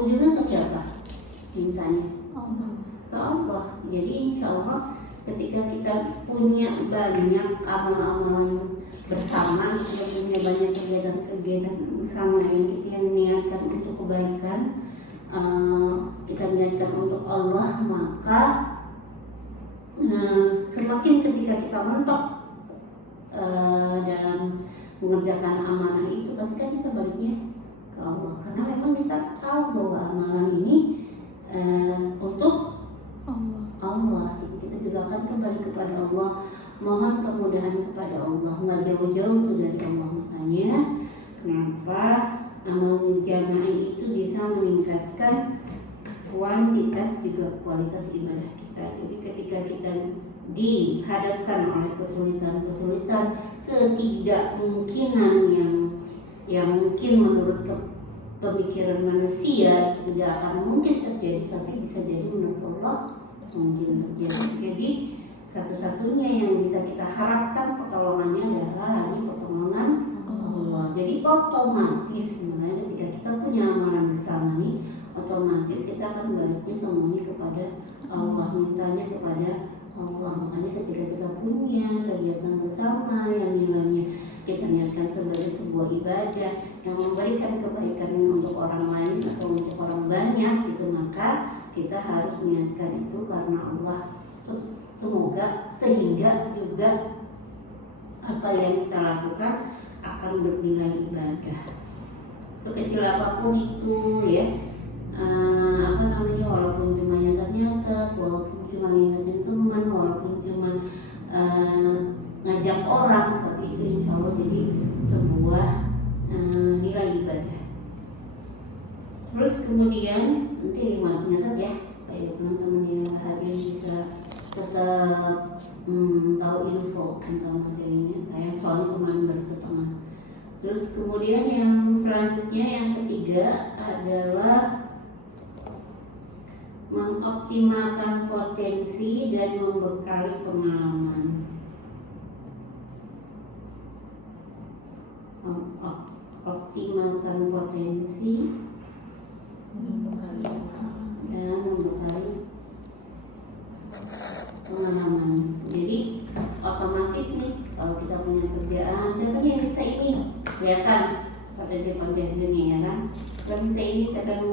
Ujungnya ke siapa? Mintanya Allah. ke Allah. Jadi insya Allah ketika kita punya banyak amal-amalan bersama, kita punya banyak kegiatan-kegiatan bersama yang kita niatkan untuk kebaikan, kita niatkan untuk Allah, maka semakin ketika kita mentok dalam mengerjakan amanah itu, pasti kan kita baliknya ke Allah, karena memang kita tahu bahwa amalan ini untuk Allah. Kita juga akan kembali kepada Allah, mohon kemudahan kepada Allah, nggak jauh-jauh tuh dari Allah. Makanya kenapa amal jamaah itu bisa meningkatkan kuantitas juga kualitas ibadah kita. Jadi ketika kita dihadapkan oleh kesulitan-kesulitan, ketidakmungkinan yang mungkin menurut pemikiran manusia tidak akan mungkin terjadi, tapi bisa jadi menurut Allah mungkin terjadi. Jadi satu-satunya yang bisa kita harapkan pertolongannya adalah hanya pertolongan Allah. Jadi otomatis sebenarnya ketika kita punya amalan bersama nih, otomatis kita akan baliknya semuanya kepada Allah, mintanya kepada Allah. Makanya ketika kita punya kegiatan bersama yang nilainya kita niatkan sebagai sebuah ibadah yang memberikan kebaikan untuk orang lain atau untuk orang banyak gitu, maka kita harus niatkan itu karena Allah, semoga sehingga juga apa yang kita lakukan akan bernilai ibadah. Sekecil apapun itu ya, walaupun cuma nyata-nyata, walaupun cuma ngingetin teman, walaupun cuma ngajak orang, tapi itu insya Allah jadi sebuah nilai ibadah. Terus kemudian nanti masih nyatat ya, supaya teman-teman yang hadir bisa tetap tahu info tentang materinya. Saya soalnya kemarin baru setengah. Terus kemudian yang selanjutnya, yang ketiga adalah mengoptimalkan potensi dan membekali pengalaman. Optimalkan potensi dan membekali pengalaman. Jadi otomatis nih kalau kita punya kerjaan, siapa yang bisa ini, kelihatan potensi-potensinya ya kan. Siapa bisa ini, siapa yang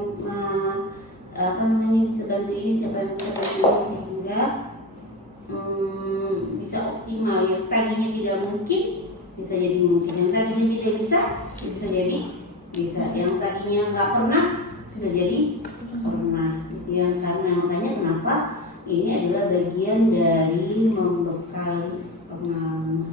bisa bantu ini, siapa yang bisa bantu ini, sehingga bisa optimal. Yang tadinya tidak mungkin bisa jadi mungkin, yang tadinya tidak bisa jadi bisa, yang tadinya nggak pernah bisa jadi pernah. Yang karena makanya kenapa ini adalah bagian dari membekali pengalaman,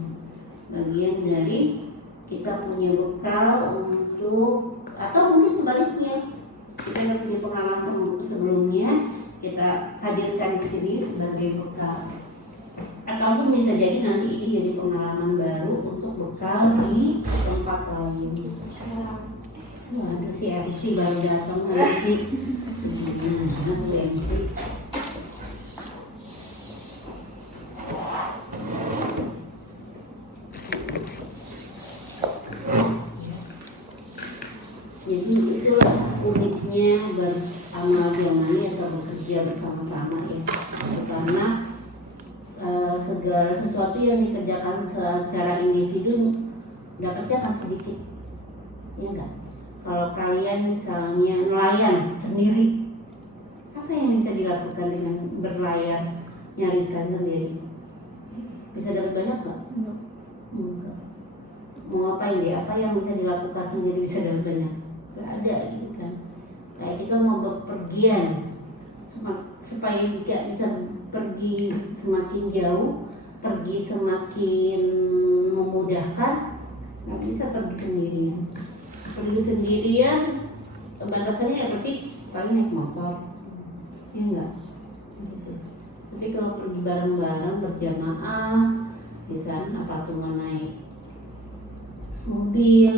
bagian dari kita punya bekal untuk, atau mungkin sebaliknya kita sudah punya pengalaman sebelumnya, kita hadirkan di sini sebagai bekal, ataupun bisa jadi nanti ini jadi pengalaman baru untuk bekal di tempat lain. Ada si MC baru datang, MC. Jadi itulah uniknya beramal jamaah atau bekerja bersama-sama ya, karena segala sesuatu yang dikerjakan secara individu dapatnya akan sedikit, ya enggak? Kalau kalian misalnya nelayan sendiri, apa yang bisa dilakukan dengan berlayar, nyari ikan sendiri? Bisa dapat banyak nggak? Enggak. Mau ngapain dia? Apa yang bisa dilakukan sendiri bisa dapat banyak? Nggak ada gitu kan. Kayak kita mau bepergian, supaya tidak bisa pergi semakin jauh, pergi semakin memudahkan, nggak bisa pergi sendirian. Pergi sendirian batasannya apa sih? Paling naik motor, ya enggak? Tapi kalau pergi bareng-bareng berjamaah, bisa patungan naik mobil,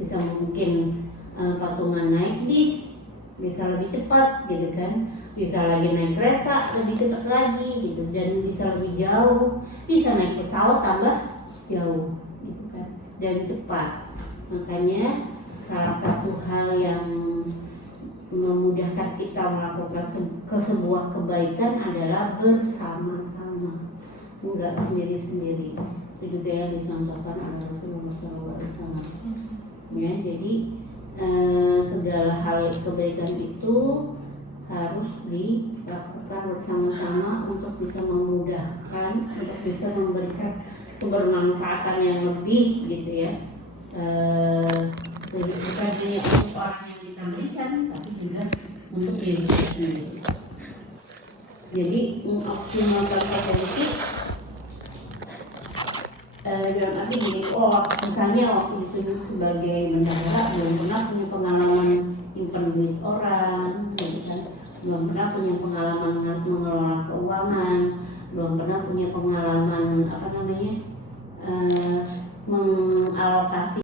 bisa mungkin patungan naik bis, bisa lebih cepat gitu kan, bisa lagi naik kereta lebih cepat lagi gitu, dan bisa lebih jauh, bisa naik pesawat tambah jauh gitu kan, dan cepat. Makanya salah satu hal yang memudahkan kita melakukan sebuah kebaikan adalah bersama-sama, enggak sendiri-sendiri. Itu juga yang dicontohkan oleh Rasulullah SAW. Ya, jadi segala hal kebaikan itu harus dilakukan bersama-sama untuk bisa memudahkan, untuk bisa memberikan kebermanfaatan yang lebih gitu ya. Bukan hanya untuk orang yang kita berikan, tapi juga untuk diri kita sendiri. Jadi mengoptimalkan potensi dalam arti gini, misalnya waktu itu sebagai bendahara belum pernah punya pengalaman nyimpen duit orang, gitu kan, belum pernah punya pengalaman mengelola keuangan, belum pernah punya pengalaman mengalokasi